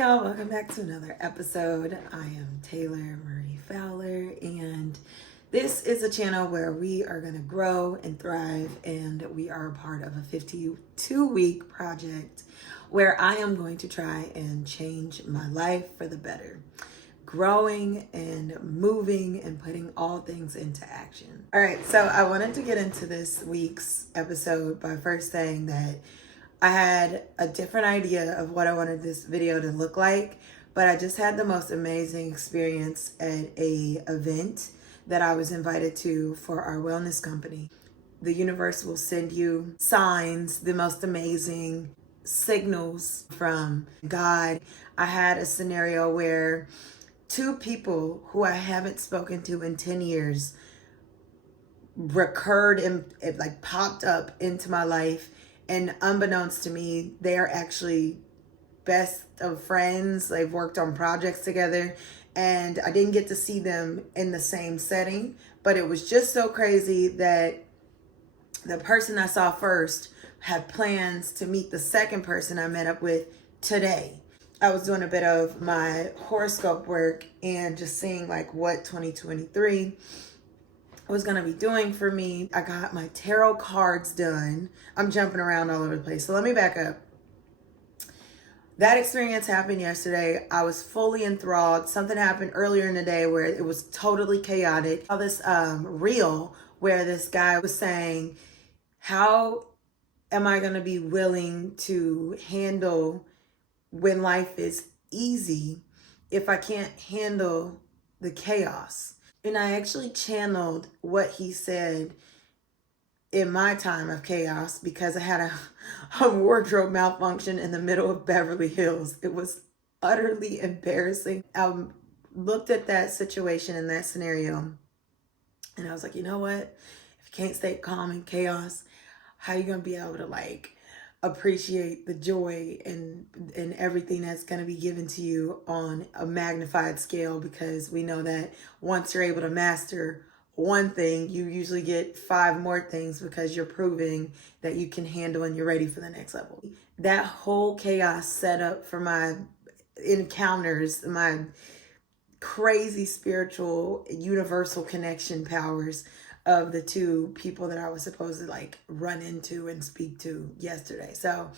y'all, welcome back to another episode. I am Taylor Marie Fowler, and this is a channel where we are going to grow and thrive, and we are a part of a 52-week project where I am going to try and change my life for the better, growing and moving and putting all things into action. All right, so I wanted to get into this week's episode by first saying that I had a different idea of what I wanted this video to look like, but I just had the most amazing experience at a event that I was invited to for our wellness company. The universe will send you signs, the most amazing signals from God. I had a scenario where two people who I haven't spoken to in 10 years recurred and it like popped up into my life. And unbeknownst to me, they are actually best of friends. They've worked on projects together, and I didn't get to see them in the same setting, but it was just so crazy that the person I saw first had plans to meet the second person I met up with today. I was doing a bit of my horoscope work and just seeing like what 2023 was going to be doing for me. I got my tarot cards done. I'm jumping around all over the place. So let me back up. That experience happened yesterday. I was fully enthralled. Something happened earlier in the day where it was totally chaotic. I saw this reel where this guy was saying, how am I going to be willing to handle when life is easy if I can't handle the chaos? And I actually channeled what he said in my time of chaos because I had a wardrobe malfunction in the middle of Beverly Hills. It was utterly embarrassing. I looked at that situation and that scenario and I was like, you know what? If you can't stay calm in chaos, how are you going to be able to like appreciate the joy and everything that's going to be given to you on a magnified scale? Because we know that once you're able to master one thing, you usually get 5 more things because you're proving that you can handle and you're ready for the next level. That whole chaos set up for my encounters, my crazy spiritual universal connection powers of the two people that I was supposed to like run into and speak to yesterday. So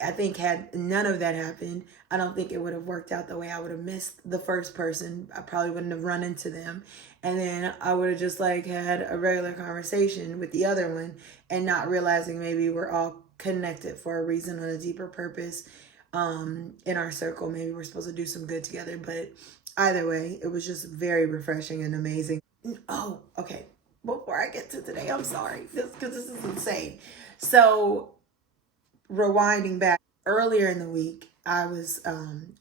I think had none of that happened, I don't think it would have worked out the way. I would have missed the first person. I probably wouldn't have run into them. And then I would have just like had a regular conversation with the other one and not realizing maybe we're all connected for a reason on a deeper purpose in our circle. Maybe we're supposed to do some good together. But either way, it was just very refreshing and amazing. Oh, okay. Before I get to today, I'm sorry, because this is insane. So rewinding back earlier in the week, I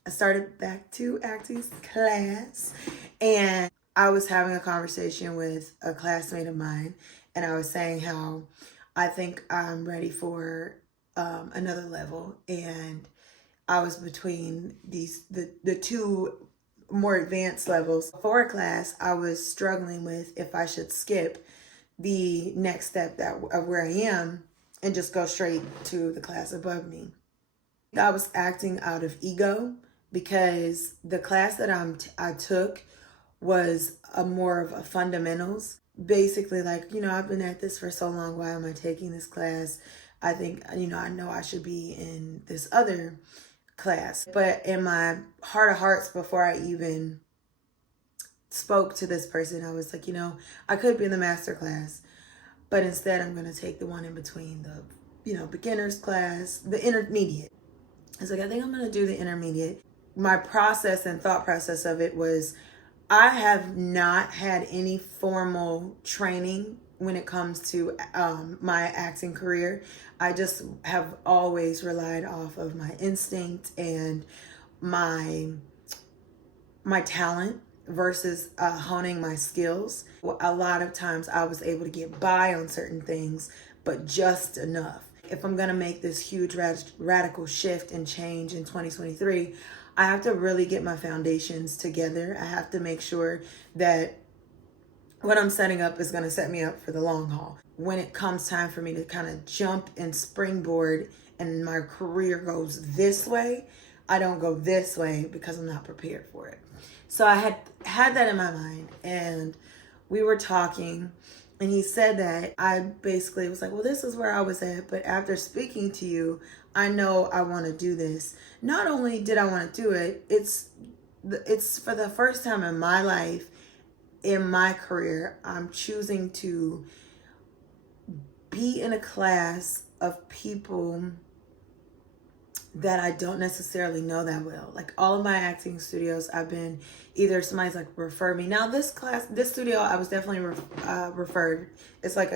started back to acting class, and I was having a conversation with a classmate of mine, and I was saying how I think I'm ready for another level, and I was between the two more advanced levels. For a class, I was struggling with if I should skip the next step of where I am and just go straight to the class above me. I was acting out of ego because the class that I took was more of a fundamentals. Basically, like, I've been at this for so long. Why am I taking this class? I think, I know I should be in this other class. But in my heart of hearts, before I even spoke to this person, I was like, I could be in the master class, but instead I'm going to take the one in between, the beginner's class, the intermediate. I was like, I think I'm going to do the intermediate. My process and thought process of it was, I have not had any formal training when it comes to my acting career. I just have always relied off of my instinct and my talent versus honing my skills. A lot of times I was able to get by on certain things, but just enough. If I'm going to make this huge radical shift and change in 2023, I have to really get my foundations together. I have to make sure that what I'm setting up is going to set me up for the long haul. When it comes time for me to kind of jump and springboard and my career goes this way, I don't go this way because I'm not prepared for it. So I had that in my mind, and we were talking, and he said that I basically was like, well, this is where I was at, but after speaking to you, I know I want to do this. Not only did I want to do it, it's for the first time in my life, in my career, I'm choosing to be in a class of people that I don't necessarily know that well. Like all of my acting studios, I've been either somebody's like refer me. Now this studio, I was definitely referred. It's like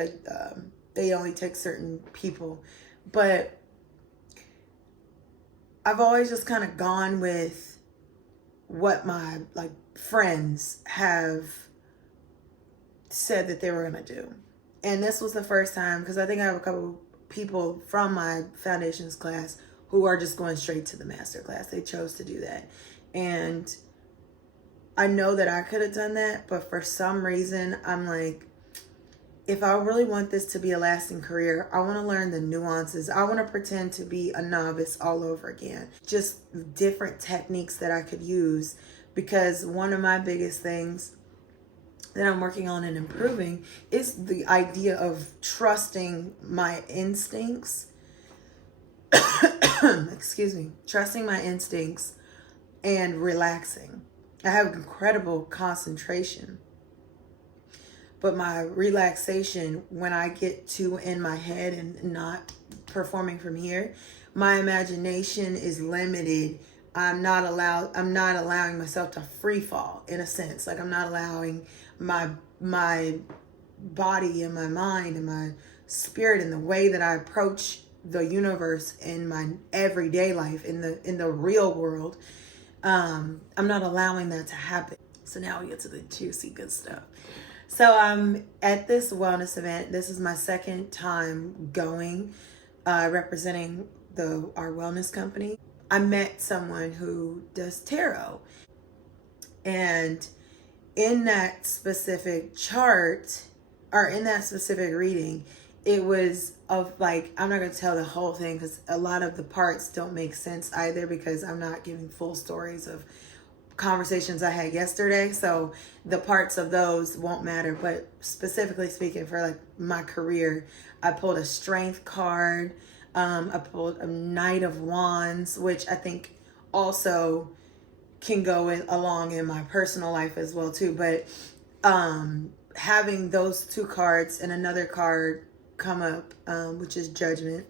they only take certain people, but I've always just kind of gone with what my like friends have said that they were gonna do. And this was the first time, because I think I have a couple people from my foundations class who are just going straight to the master class. They chose to do that. And I know that I could have done that, but for some reason, I'm like, if I really want this to be a lasting career, I want to learn the nuances. I want to pretend to be a novice all over again. Just different techniques that I could use, because one of my biggest things that I'm working on and improving is the idea of trusting my instincts. Excuse me. Trusting my instincts and relaxing. I have incredible concentration, but my relaxation, when I get too in my head and not performing from here, my imagination is limited. I'm not allowing myself to free fall, in a sense. Like I'm not allowing my body and my mind and my spirit and the way that I approach the universe in my everyday life, in the real world. I'm not allowing that to happen. So now we get to the juicy good stuff. So I'm at this wellness event. This is my second time going, representing our wellness company. I met someone who does tarot, and in that specific chart, or in that specific reading, it was of like, I'm not going to tell the whole thing because a lot of the parts don't make sense either, because I'm not giving full stories of conversations I had yesterday. So the parts of those won't matter. But specifically speaking, for like my career, I pulled a strength card. I pulled a Knight of Wands, which I think also can go along in my personal life as well too. But having those two cards and another card come up, which is Judgment.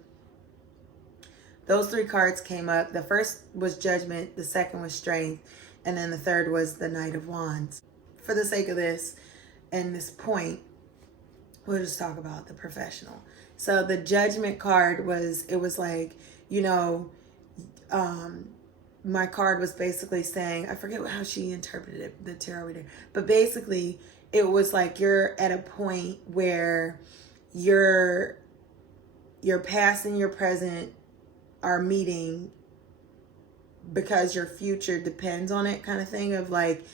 Those three cards came up. The first was Judgment, the second was Strength, and then the third was the Knight of Wands. For the sake of this and this point, we'll just talk about the professional. So the Judgment card was like, my card was basically saying, I forget how she interpreted it, the tarot reader, but basically it was like you're at a point where your past and your present are meeting because your future depends on it, kind of thing, of like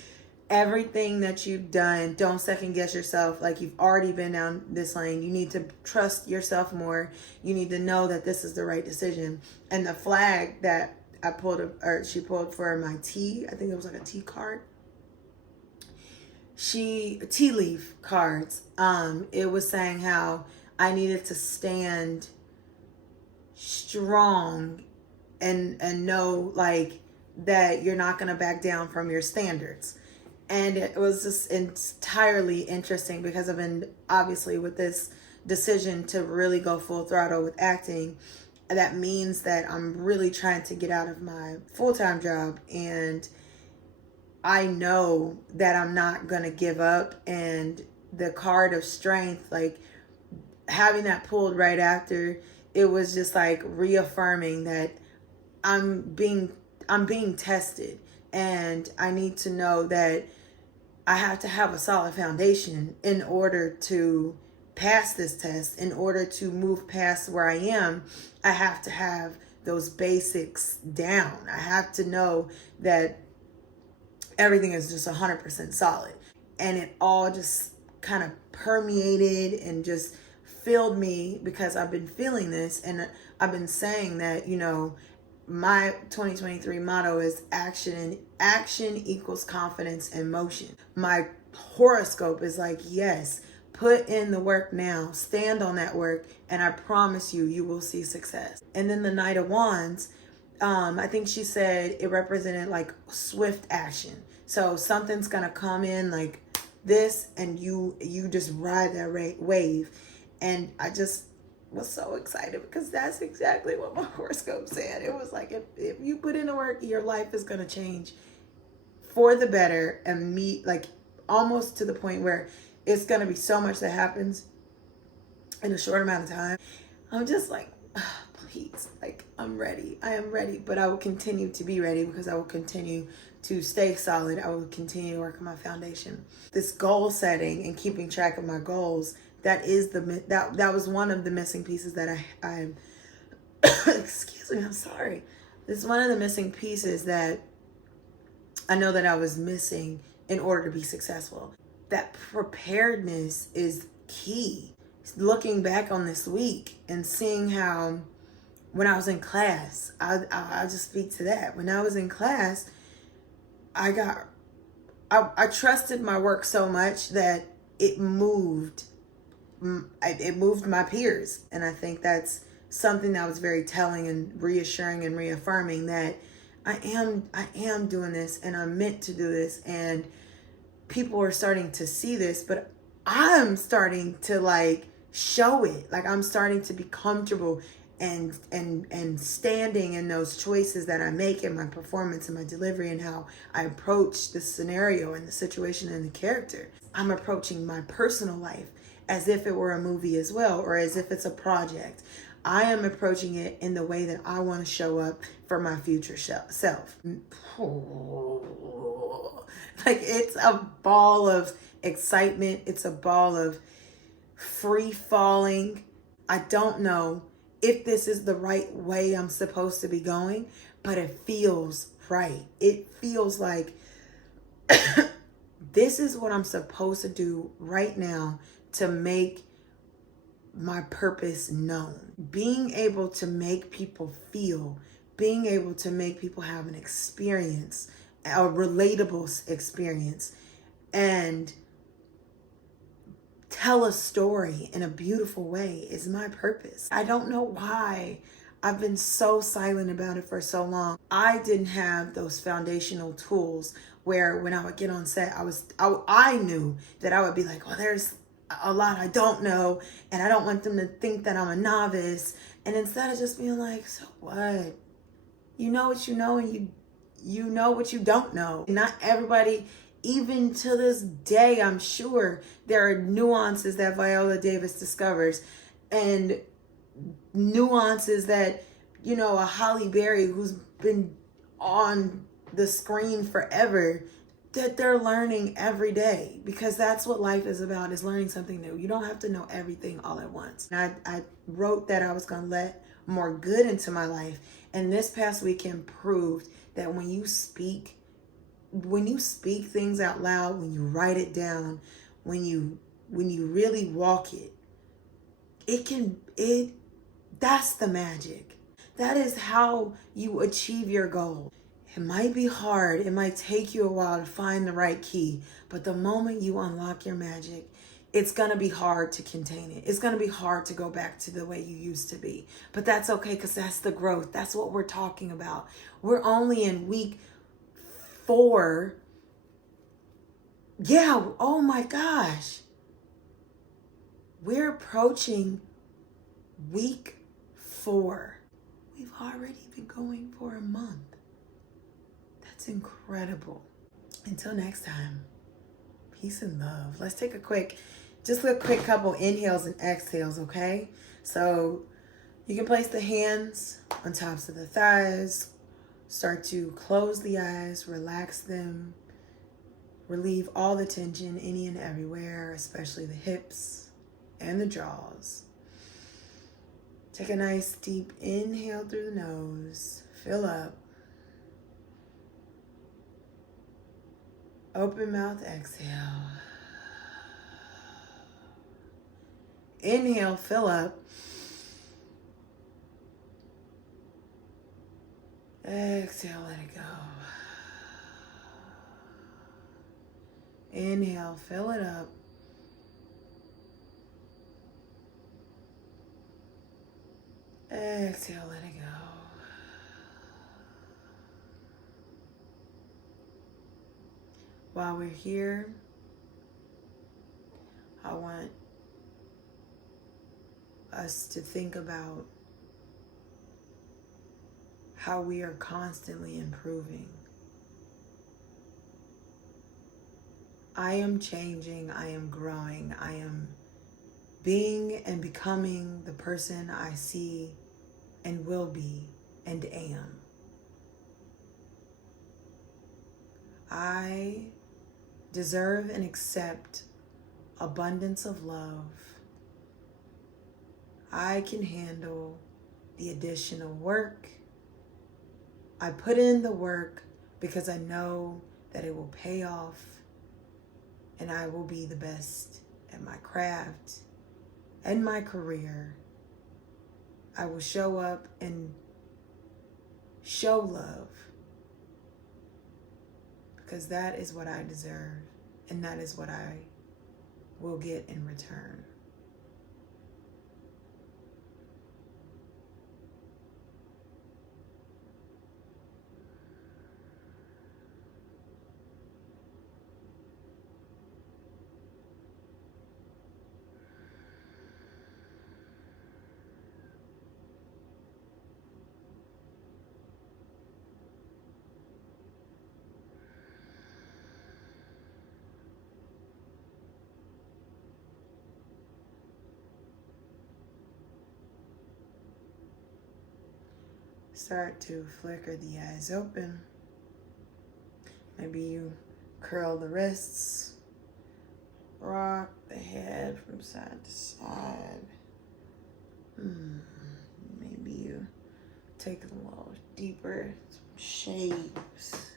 everything that you've done, don't second guess yourself. Like you've already been down this lane. You need to trust yourself more. You need to know that this is the right decision. And the flag that I pulled, or she pulled for my tea, I think it was like a tea card. Tea leaf cards. It was saying how I needed to stand strong and know like that you're not going to back down from your standards. And it was just entirely interesting, because I've been obviously with this decision to really go full throttle with acting. That means that I'm really trying to get out of my full-time job, and I know that I'm not going to give up. And the card of Strength, like having that pulled right after, it was just like reaffirming that I'm being tested, and I need to know that I have to have a solid foundation in order to pass this test. In order to move past where I am, I have to have those basics down. I have to know that everything is just 100% solid. And it all just kind of permeated and just filled me, because I've been feeling this, and I've been saying that, my 2023 motto is action equals confidence and motion. My horoscope is like, yes, put in the work now, stand on that work, and I promise you, you will see success. And then the Knight of Wands, I think she said it represented like swift action. So something's gonna come in like this, and you just ride that wave. And I just was so excited because that's exactly what my horoscope said. It was like, if you put in the work, your life is gonna change for the better, and meet like almost to the point where it's gonna be so much that happens in a short amount of time. I'm just like, oh, please, like, I'm ready. I am ready, but I will continue to be ready because I will continue to stay solid. I will continue to work on my foundation. This goal setting and keeping track of my goals, that was one of the missing pieces that I excuse me, I'm sorry. This is one of the missing pieces that I know that I was missing in order to be successful. That preparedness is key. Looking back on this week and seeing how when I was in class, I'll just speak to that. When I was in class, I trusted my work so much that it moved my peers. And I think that's something that was very telling and reassuring and reaffirming that I am doing this, and I'm meant to do this, and people are starting to see this, but I'm starting to like show it. Like, I'm starting to be comfortable and standing in those choices that I make in my performance and my delivery and how I approach the scenario and the situation and the character. I'm approaching my personal life as if it were a movie as well, or as if it's a project. I am approaching it in the way that I want to show up for my future self. Like, it's a ball of excitement. It's a ball of free falling. I don't know if this is the right way I'm supposed to be going, but it feels right. It feels like this is what I'm supposed to do right now to make my purpose known. Being able to make people feel, being able to make people have an experience, a relatable experience, and tell a story in a beautiful way is my purpose. I don't know why I've been so silent about it for so long. I didn't have those foundational tools where when I would get on set, I knew that I would be like, well, there's a lot I don't know, and I don't want them to think that I'm a novice. And instead of just being like, so what? You know what you know, and you know what you don't know. Not everybody, even to this day, I'm sure there are nuances that Viola Davis discovers, and nuances that, you know, a Halle Berry who's been on the screen forever, that they're learning every day, because that's what life is about, is learning something new. You don't have to know everything all at once. And I wrote that I was going to let more good into my life. And this past weekend proved that when you speak things out loud, when you write it down, when you really walk it, that's the magic. That is how you achieve your goal. It might be hard. It might take you a while to find the right key, but the moment you unlock your magic, it's going to be hard to contain it. It's going to be hard to go back to the way you used to be, but that's okay, because that's the growth. That's what we're talking about. We're only in week 4. Yeah. Oh my gosh. We're approaching week 4. We've already been going for a month. That's incredible. Until next time, peace and love. Let's take a quick couple inhales and exhales, okay? So you can place the hands on tops of the thighs. Start to close the eyes, relax them, relieve all the tension, any and everywhere, especially the hips and the jaws. Take a nice deep inhale through the nose, fill up. Open mouth, exhale. Inhale, fill up. Exhale, let it go. Inhale, fill it up. Exhale, let it go. While we're here, I want us to think about how we are constantly improving. I am changing, I am growing, I am being and becoming the person I see and will be and am. I deserve and accept abundance of love. I can handle the additional work. I put in the work because I know that it will pay off and I will be the best at my craft and my career. I will show up and show love because that is what I deserve and that is what I will get in return. Start to flicker the eyes open. Maybe you curl the wrists, rock the head from side to side. Maybe you take it a little deeper, some shapes.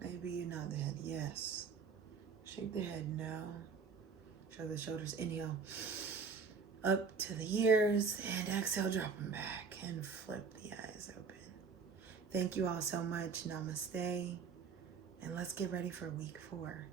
Maybe you nod the head yes. Shake the head no. Show the shoulders, inhale up to the ears, and exhale, drop them back and flip the eyes open. Thank you all so much. Namaste. And let's get ready for week 4.